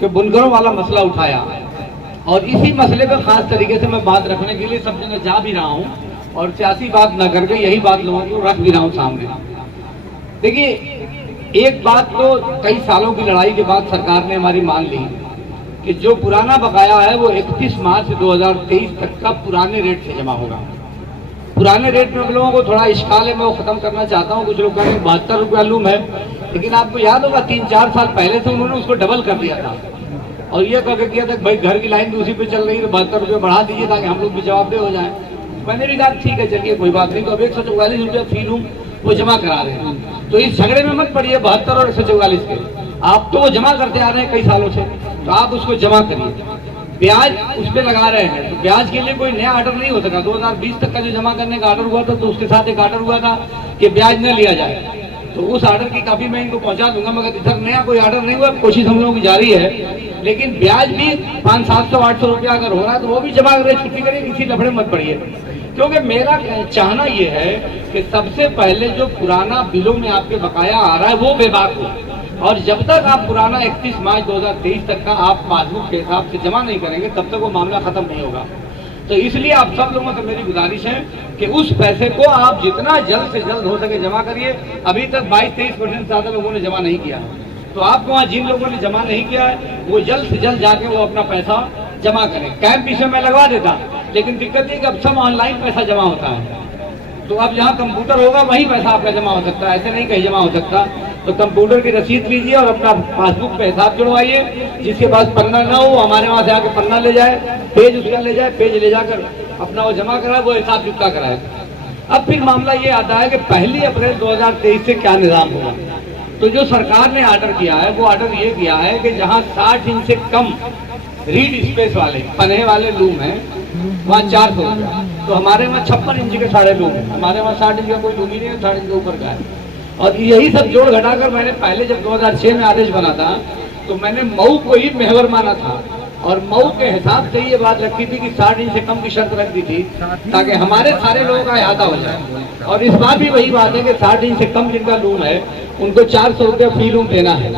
कि बुनकरों वाला मसला उठाया, और इसी मसले पर खास तरीके से मैं बात रखने के लिए सब जगह जा भी रहा हूँ, और सियासी बात न करके यही बात लोगों को रख भी रहा हूँ सामने। देखिए, एक बात तो कई सालों की लड़ाई के बाद सरकार ने हमारी मान ली कि जो पुराना बकाया है वो 31 मार्च 2023 तक का पुराने रेट से जमा होगा। पुराने रेट में हम लोगों को थोड़ा इश्काल है, मैं वो खत्म करना चाहता हूँ। कुछ लोग कहेंगे 72 रुपया लूम है, लेकिन आपको याद होगा 3-4 साल पहले से उन्होंने उसको डबल कर दिया था, और ये कह किया था भाई घर की लाइन भी उसी पे चल रही है तो 72 रुपये बढ़ा दीजिए ताकि हम लोग भी जवाबदेह हो जाए। मैंने भी कहा ठीक है चलिए कोई बात नहीं, तो अब 144 रुपया फी लूम वो जमा करा रहे हैं, तो इस झगड़े में मत पड़िए 72 और 144 के। आप तो वो जमा करते आ रहे हैं कई सालों से, तो आप उसको जमा करिए। ब्याज उस पर लगा रहे हैं, तो ब्याज के लिए कोई नया आर्डर नहीं हो सका। 2020 तक का जो जमा करने का आर्डर हुआ था, तो उसके साथ एक आर्डर हुआ था कि ब्याज न लिया जाए, तो उस आर्डर की कापी मैं इनको पहुंचा दूंगा, मगर इधर नया कोई आर्डर नहीं हुआ। कोशिश हम लोगों की जारी है, लेकिन ब्याज भी 500-700-800 रुपया अगर हो रहा है तो वो भी जमा करें, छुट्टी करें, किसी लफड़े मत पड़िए। क्योंकि मेरा चाहना ये है कि सबसे पहले जो पुराना बिलों में आपके बकाया आ रहा है वो बेबाक हो, और जब तक आप पुराना 31 मार्च 2023 तक का आप पासबुक के हिसाब से जमा नहीं करेंगे तब तक वो मामला खत्म नहीं होगा। तो इसलिए आप सब लोगों से मेरी गुजारिश है कि उस पैसे को आप जितना जल्द से जल्द हो सके जमा करिए। अभी तक 22-23% ज्यादा लोगों ने जमा नहीं किया, तो आपको वहाँ जिन लोगों ने जमा नहीं किया है वो जल्द से जल्द जाके वो अपना पैसा जमा करें। कैंप पीछे मैं लगवा देता, लेकिन दिक्कत ये कि अब सब ऑनलाइन पैसा जमा होता है, तो अब जहाँ कंप्यूटर होगा वहीं पैसा आपका जमा हो सकता है, ऐसे नहीं कहीं जमा हो सकता। तो कंप्यूटर की रसीद लीजिए और अपना पासबुक पे हिसाब जुड़वाइए। जिसके पास पन्ना ना हो हमारे वहाँ से आके पन्ना ले जाए, पेज उसका ले जाए, पेज ले जाकर अपना वो जमा कराए, वो हिसाब जुटा कराए। अब फिर मामला ये आता है कि 1 अप्रैल 2023 से क्या निजाम होगा। तो जो सरकार ने आर्डर किया है वो आर्डर ये किया है कि जहाँ 60 इंच से कम रीड स्पेस वाले पन्हे वाले लूम है वहाँ 400 रुपया, तो हमारे वहाँ 56 इंच के साढ़े लूम है, हमारे वहाँ 60 इंच का कोई लूम ही नहीं है, 60 इंच के ऊपर का है। और यही सब जोड़ घटाकर मैंने पहले जब 2006 में आदेश बना था तो मैंने मऊ को ही महवर माना था, और मऊ के हिसाब से ये बात रखी थी कि 60 इंच से कम की शर्त रख दी थी ताकि हमारे सारे लोगों का अहाता हो जाए। और इस बार भी वही बात है कि 60 इंच से कम जिनका लूम है उनको 400 रुपया फी लूम देना है।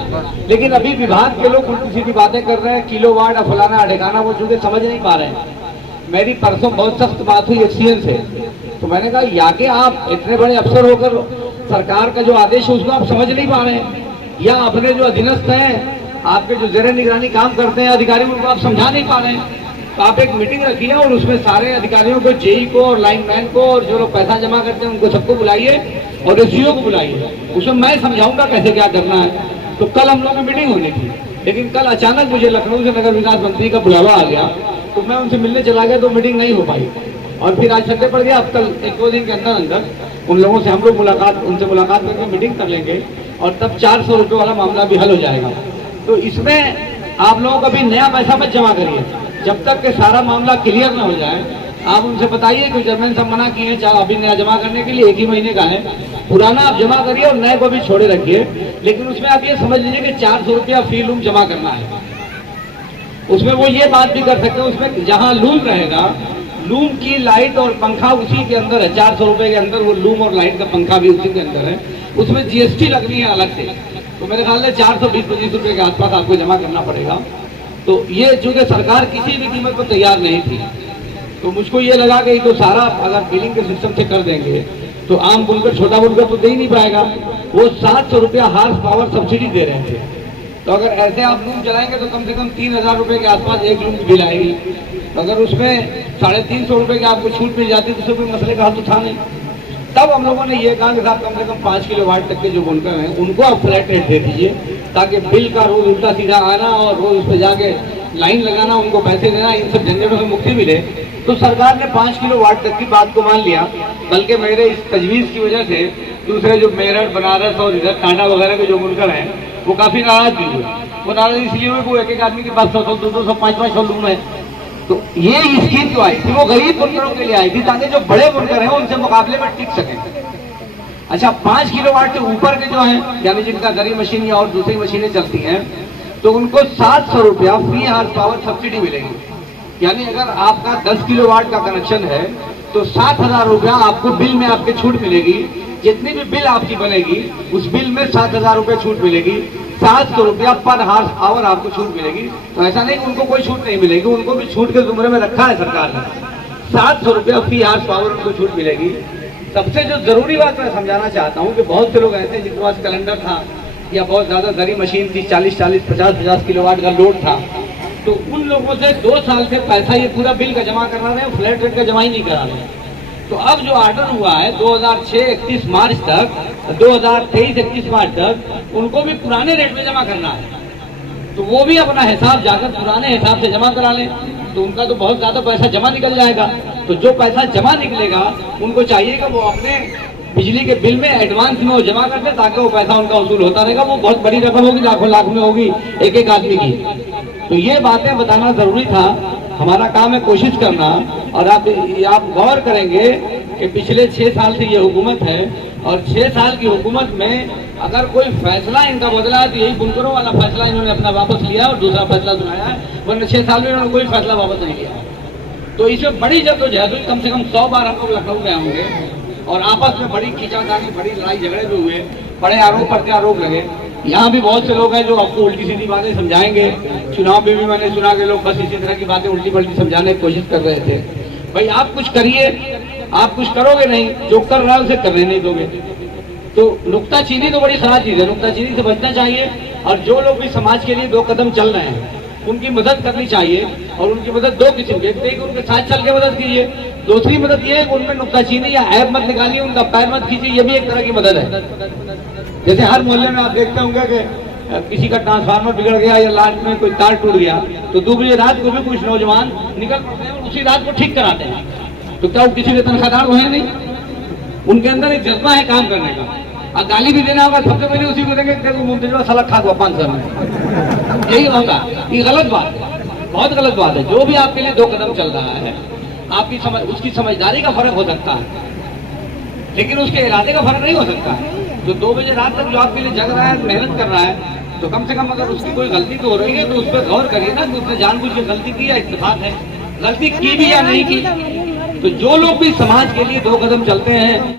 लेकिन अभी विभाग के लोग उल्टी सीधी बातें कर रहे हैं, किलोवाट अफलाना ठिकाना, वो चूंकि समझ नहीं पा रहे हैं। मेरी परसों बहुत सख्त बात हुई एक्सीएन से, तो मैंने कहा या कि आप इतने बड़े अफसर होकर सरकार का जो आदेश है उसको आप समझ नहीं पा रहे हैं, या अपने जो अधीनस्थ हैं आपके जो जेर निगरानी काम करते हैं अधिकारी उनको आप समझा नहीं पा रहे हैं। तो आप एक मीटिंग रखिए और उसमें सारे अधिकारियों को, जेई को और लाइनमैन को और जो लोग पैसा जमा करते हैं उनको सबको बुलाइए और एसडीओ को बुलाइए, उसमें मैं समझाऊंगा कैसे क्या करना है। तो कल हम लोग की मीटिंग होनी थी, लेकिन कल अचानक मुझे लखनऊ से नगर विकास मंत्री का बुलावा आ गया, तो मैं उनसे मिलने चला गया, तो मीटिंग नहीं हो पाई। और फिर आज छठे पड़ गया। अब कल 1-2 दिन के अंदर अंदर उन लोगों से हम लोग उनसे मुलाकात करके मीटिंग कर लेंगे, और तब 400 रुपये वाला मामला भी हल हो जाएगा। तो इसमें आप लोगों का भी नया पैसा मत जमा करिए जब तक कि सारा मामला क्लियर ना हो जाए। आप उनसे बताइए कि चेयरमैन सब मना किए हैं चाहे अभी नया जमा करने के लिए, 1 ही महीने का है, पुराना आप जमा करिए और नए को भी छोड़े रखिए। लेकिन उसमें आप ये समझ लीजिए कि 400 रुपया फी लूम जमा करना है। उसमें वो ये बात भी कर सकते हैं, उसमें जहाँ लूम रहेगा लूम की लाइट और पंखा उसी के अंदर है, 400 रुपए के अंदर वो लूम और लाइट का पंखा भी उसी के अंदर है, उसमें जीएसटी लगनी है अलग से। तो मेरे ख्याल से 420-25 रुपए के आसपास आपको जमा करना पड़ेगा। तो ये चूंकि सरकार किसी भी कीमत पर तैयार नहीं थी, तो मुझको ये लगा कि तो सारा अगर बिलिंग के सिस्टम से कर देंगे तो आम बुनकर छोटा बुनकर तो दे ही नहीं पाएगा। वो 700 रुपया हार्स पावर सब्सिडी दे रहे थे, तो अगर ऐसे आप लूम चलाएंगे तो कम से कम 3000 रुपए के आसपास एक लूम की बिल आएगी। तो अगर उसमें 350 रुपए की आपको छूट मिल जाती तो कोई मसले का हल तो था नहीं। तब हम लोगों ने ये कहा कि साहब कम से कम 5 किलोवाट तक के जो बुनकर हैं उनको आप फ्लैट रेट दे दीजिए, ताकि बिल का रोज उल्टा सीधा आना और रोज उस पर जाके लाइन लगाना, उनको पैसे देना, इन सब झंझटों से मुक्ति मिले। तो सरकार ने 5 किलोवाट तक की बात को मान लिया। बल्कि मेरे इस तजवीज़ की वजह से दूसरे जो मेरठ, बनारस और इधर टांडा वगैरह के जो बुनकर हैं वो काफ़ी नाराज भी हुए। वो नाराज इसलिए हुए कि वो एक आदमी के पास 100, 200, 500 लूम है। तो ये स्कीम जो आई थी वो गरीब बुनकरों के लिए आई थी, ताकि जो बड़े बुनकर हैं उनसे मुकाबले में टिक सकें। अच्छा, 5 किलोवाट से ऊपर के जो हैं, यानी जिनका दरी मशीन या और दूसरी मशीनें चलती हैं, तो उनको 700 रुपया फ्री हार्स पावर सब्सिडी मिलेगी। यानी अगर आपका 10 किलोवाट का कनेक्शन है तो 7000 रुपया आपको बिल में आपके छूट मिलेगी। जितनी भी बिल आपकी बनेगी उस बिल में 7000 रुपये छूट मिलेगी। 700 रुपया पर हार्स आवर आपको छूट मिलेगी। तो ऐसा नहीं कि उनको कोई छूट नहीं मिलेगी, उनको भी छूट के जुमरे में रखा है सरकार ने। 700 रुपया फी हार्स पावर उनको छूट मिलेगी। सबसे जो जरूरी बात मैं समझाना चाहता हूँ कि बहुत से लोग ऐसे हैं जिनके पास कैलेंडर था या बहुत ज्यादा दरी मशीन थी, 40-40, 50-50 किलोवाट का लोड था, तो उन लोगों से 2 साल से पैसा ये पूरा बिल का जमा करा रहे हैं, फ्लैट रेट का जमा ही नहीं करा रहे हैं। तो अब जो ऑर्डर हुआ है 2006 31 मार्च तक, 2023 31 मार्च तक उनको भी पुराने रेट में जमा करना है। तो वो भी अपना हिसाब जाकर पुराने हिसाब से जमा करा लें, तो उनका तो बहुत ज्यादा पैसा जमा निकल जाएगा। तो जो पैसा जमा निकलेगा उनको चाहिए कि वो अपने बिजली के बिल में एडवांस में वो जमा कर दे, ताकि वो पैसा उनका वसूल होता रहेगा। वो बहुत बड़ी रकम होगी, लाखों लाख में होगी एक एक आदमी की। तो ये बातें बताना जरूरी था। हमारा काम है कोशिश करना। और आप गौर करेंगे कि पिछले 6 साल से ये हुकूमत है, और 6 साल की हुकूमत में अगर कोई फैसला इनका बदला है तो यही बुनकरों वाला फैसला इन्होंने अपना वापस लिया और दूसरा फैसला सुनाया है, वरना 6 साल में इन्होंने कोई फैसला वापस नहीं लिया। तो इसमें बड़ी जद्दोजहद हुई, कम से कम 100 बार हम लोग लखनऊ गए होंगे, और आपस में बड़ी खींचातानी, बड़ी लड़ाई झगड़े भी हुए, बड़े आरोप प्रत्यारोप लगे। यहाँ भी बहुत से लोग हैं जो आपको उल्टी सीधी बातें समझाएंगे। चुनाव में भी मैंने सुना कि लोग बस इसी तरह की बातें उल्टी पल्टी समझाने की कोशिश कर रहे थे। भाई आप कुछ करिए, आप कुछ करोगे नहीं, जो कर रहा है उसे करने नहीं दोगे। तो नुक्ताचीनी तो बड़ी खराब चीज है, नुक्ताचीनी से बचना चाहिए। और जो लोग भी समाज के लिए 2 कदम चल रहे हैं उनकी मदद करनी चाहिए। और उनकी मदद 2 किस्म की, एक उनके साथ चल के मदद कीजिए, दूसरी मदद ये है कि उनमें नुक्ताचीनी या ऐप मत निकालिए, उनका पैर मत खींचिए, ये भी एक तरह की मदद है। जैसे हर मोहल्ले में आप देखते होंगे कि किसी का ट्रांसफार्मर बिगड़ गया या लाइट में कोई तार टूट गया, तो 2 बजे रात को भी कुछ नौजवान निकल पड़ते हैं और उसी रात को ठीक कराते हैं। तो क्या वो किसी के तनख्वाहदार हुए नहीं? उनके अंदर एक जज्बा है काम करने का। और गाली भी देना होगा सबसे पहले उसी को देंगे, देखो मुमताज साला खा गया 500 में, यही होगा। ये गलत बात है, बहुत गलत बात है। जो भी आपके लिए 2 कदम चल रहा है, आपकी समझ, उसकी समझदारी का फर्क हो सकता है, लेकिन उसके इरादे का फर्क नहीं हो सकता है। जो 2 बजे रात तक जो आपके लिए जग रहा है, मेहनत कर रहा है, तो कम से कम अगर उसकी कोई गलती तो हो रही है तो उस पर गौर करिए ना कि उसने जानबूझ के गलती की या इत्तेफाक है, गलती की भी या नहीं की। तो जो लोग भी समाज के लिए 2 कदम चलते हैं